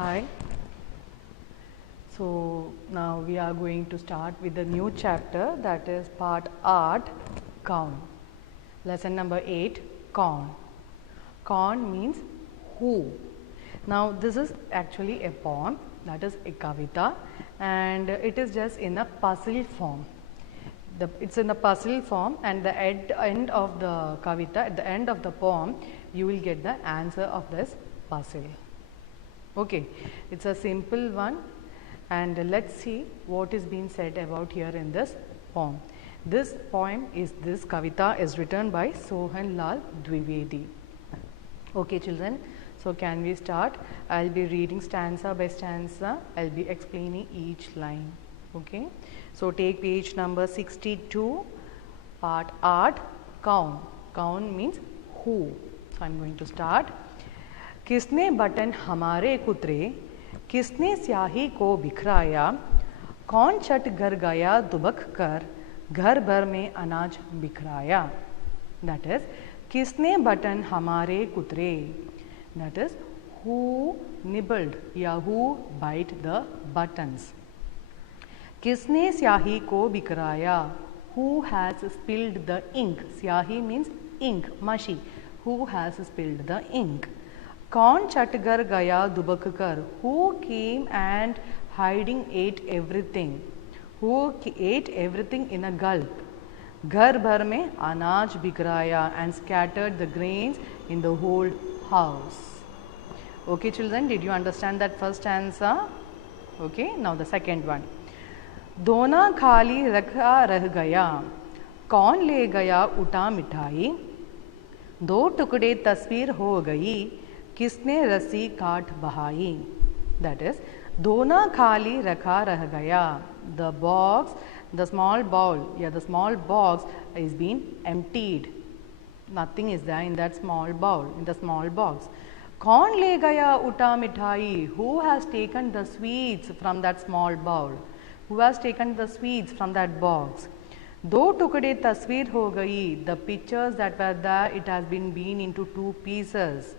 Hi. So now we are going to start with the new chapter, that is part art, kaun. Lesson number 8, kaun. Kaun means who. Now this is actually a poem, that is a kavita, and it is just in a puzzle form. It's in a puzzle form, and the end of the kavita, at the end of the poem, you will get the answer of this puzzle. Okay, it's a simple one, and let's see what is being said about here in this poem. This kavita is written by Sohan Lal Dwivedi. Okay children, so can we start? I'll be reading stanza by stanza. I'll be explaining each line. Okay, so take page number 62, part art, kaun. Kaun means who. So I'm going to start. किसने button हमारे कुतरे, किसने स्याही को बिखराया, कौन छट घर गया दुबक कर, घर भर में अनाज बिखराया. That is, किसने बटन हमारे कुतरे, that is, who nibbled या who bite the buttons. किसने स्याही को बिखराया, who has spilled the ink. स्याही means ink, mushy. Who has spilled the ink. कौन चटगर गया दुबक कर, who came and hiding ate everything, who ate everything in a gulp. घर भर में अनाज बिखराया, and scattered the grains in the whole house. Okay children, did you understand that first answer? Okay, now the second one. दोना खाली रखा रह गया, कौन ले गया उठा मिठाई, दो टुकड़े तस्वीर हो गई, किसने रस्सी काट बहाई. That is, दोना खाली रखा रह गया. The box, the small bowl, the small box is being emptied. Nothing is there in that small bowl, in the small box. कौन ले गया उठा मिठाई, who has taken the sweets from that small bowl, who has taken the sweets from that box. दो टुकड़े तस्वीर हो गई, the pictures that were there, it has been into two pieces.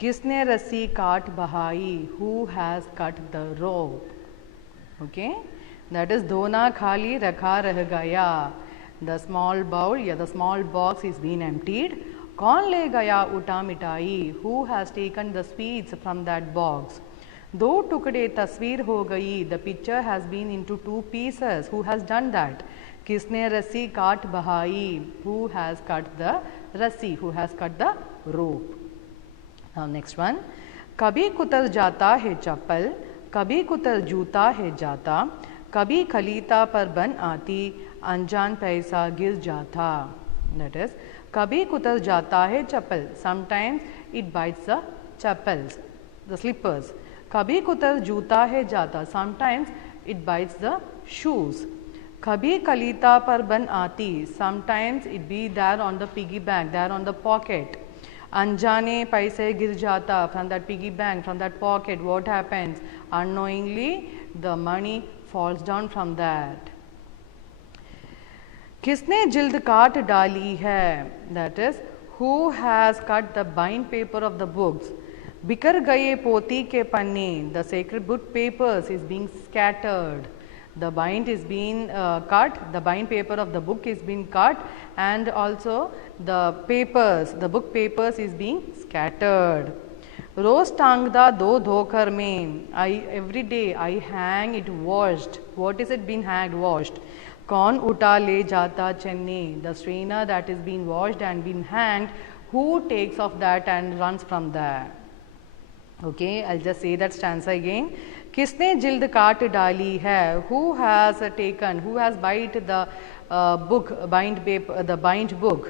किसने रस्सी काट बहाई, who has cut the rope. Okay, that is, दोना खाली रखा रह गया. The small bowl, the small box is being emptied. कौन ले गया उठा मिठाई, who has taken the sweets from that box. दो टुकड़े तस्वीर हो गई, the picture has been into two pieces. Who has done that? किसने रस्सी काट बहाई, who has cut the रस्सी, who has cut the rope. Now next one. कभी कुतर जाता है चप्पल, कभी कुतर जूता है जाता, कभी खलीता पर बन आती, अनजान पैसा गिर जाता. That is, कभी कुतर जाता है चप्पल. Sometimes it bites the chappals, the slippers. कभी कुतर जूता है जाता. Sometimes it bites the shoes. कभी खलीता पर बन आती. Sometimes it be there on the piggy bank, there on the pocket. अनजाने पैसे गिर जाता. From that piggy bank, from that pocket, what happens? Unknowingly, the money falls down from that. किसने जिल्द काट डाली है, that is, who has cut the bind paper of the books. बिखर गए पोती के पन्ने, the sacred book papers is being scattered. The bind is being cut, the bind paper of the book is being cut, and also the papers, the book papers is being scattered. रोज टांगदा दो धोकर में, every day I hang it washed. What is it being hanged, washed? कौन उठा ले जाता Channi, the strainer that is being washed and being hanged, who takes off that and runs from there. Okay, I'll just say that stanza again. किसने जिल्द काट डाली है, who has taken, who has bite the book, bind paper, the bind book.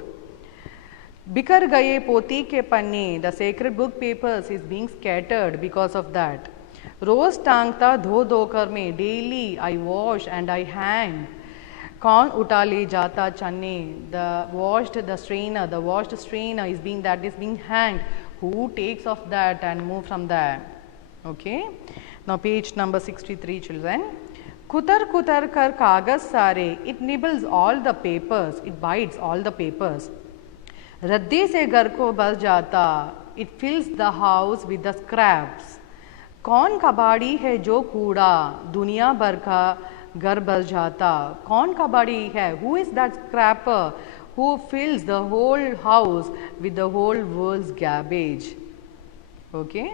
बिखर गए पोती के पन्ने, the sacred book papers is being scattered because of that. रोज टांगता धो धोकर में, daily I wash and I hang. कौन उठा ले जाता Channe, the washed strainer is being hanged. Who takes off that and move from there? Okay, now page number 63 children. कुतर कुतर कर कागज सारे, it nibbles all the papers, it bites all the papers. रद्दी से घर को भर जाता, it fills the house with the scraps. कौन कबाड़ी है जो कूड़ा दुनिया भर का घर बस जाता. कौन कबाड़ी है? Who is that scrapper who fills the whole house with the whole world's garbage? Okay.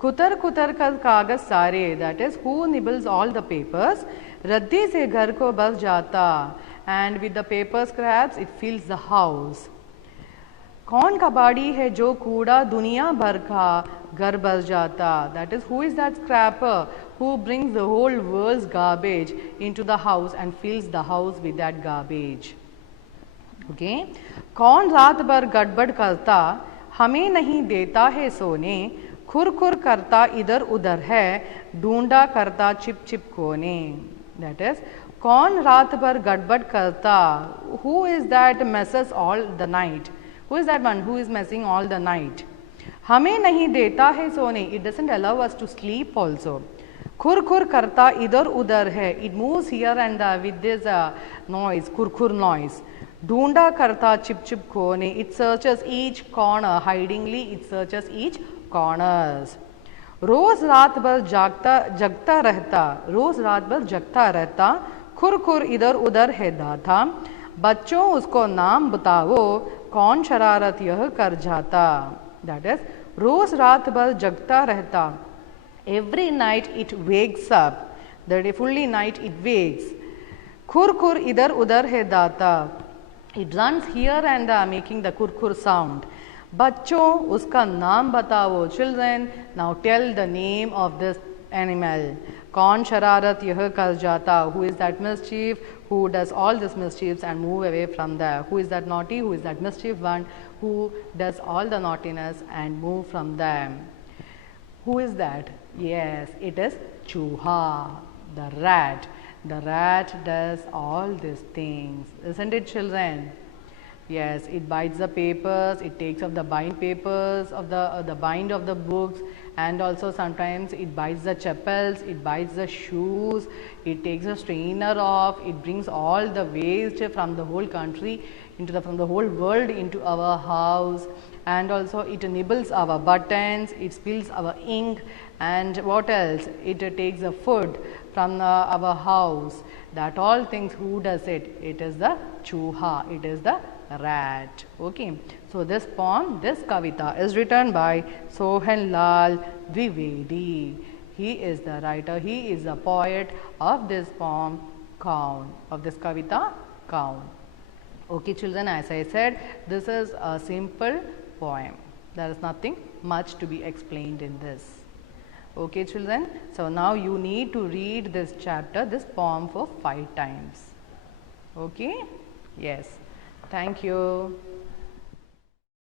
कुतर कुतर कर कागज सारे, that is who nibbles all the papers. रद्दी से घर को बस जाता, and with the paper scraps it fills the house. कौन कबाड़ी है जो कूड़ा दुनिया भर का घर बस जाता, that is who is that scrapper who brings the whole world's garbage into the house and fills the house with that garbage. Okay. कौन रात भर गड़बड़ करता हमें नहीं देता है सोने, खुर खुर करता इधर उधर है ढूंढा करता छिप छिप कोने. That is कौन रात भर गड़बड़ करता, who is that messes all the night, who is that one who is messing all the night. हमें नहीं देता है सोने, it doesn't allow us to sleep also. खुर खुर करता इधर उधर है, it moves here and there with this noise, खुर खुर noise. ढूंढा करता छिप छिप कोने, it searches each corner hidingly, it searches each corners. रोज रात भर जगता रहता, रोज रात भर जगता रहता, खुर खुर इधर उधर है दाता. बच्चों उसको नाम बताओ कौन शरारत यह कर जाता. That is रोज रात भर जगता रहता, every night it wakes up, that is fully night it wakes. खुर खुर इधर उधर है दाता, it runs here and there making the खुर खुर sound. बच्चों उसका नाम बताओ, children now tell the name of this animal. कौन शरारत यह कर जाता, who is that mischief who does all this mischiefs and move away from there. Who is that naughty, who is that mischief one who does all the naughtiness and move from them. Who is that? Yes, it is Chuha, the rat. The rat does all these things, isn't it, children? Yes, it bites the papers, it takes off the bind papers of the bind of the books, and also sometimes it bites the chappals, it bites the shoes, it takes the strainer off, it brings all the waste from the whole country from the whole world into our house, and also it nibbles our buttons, it spills our ink, and what else? It takes the food from our house. That all things, who does it? It is the Chuha, it is the rat. Okay. So this poem, this kavita is written by Sohan Lal Dwivedi. He is the writer, he is the poet of this poem Kaun, of this kavita Kaun. Okay, children, as I said, this is a simple poem. There is nothing much to be explained in this. Okay, children. So now you need to read this chapter, this poem for 5 times. Okay? Yes. Thank you.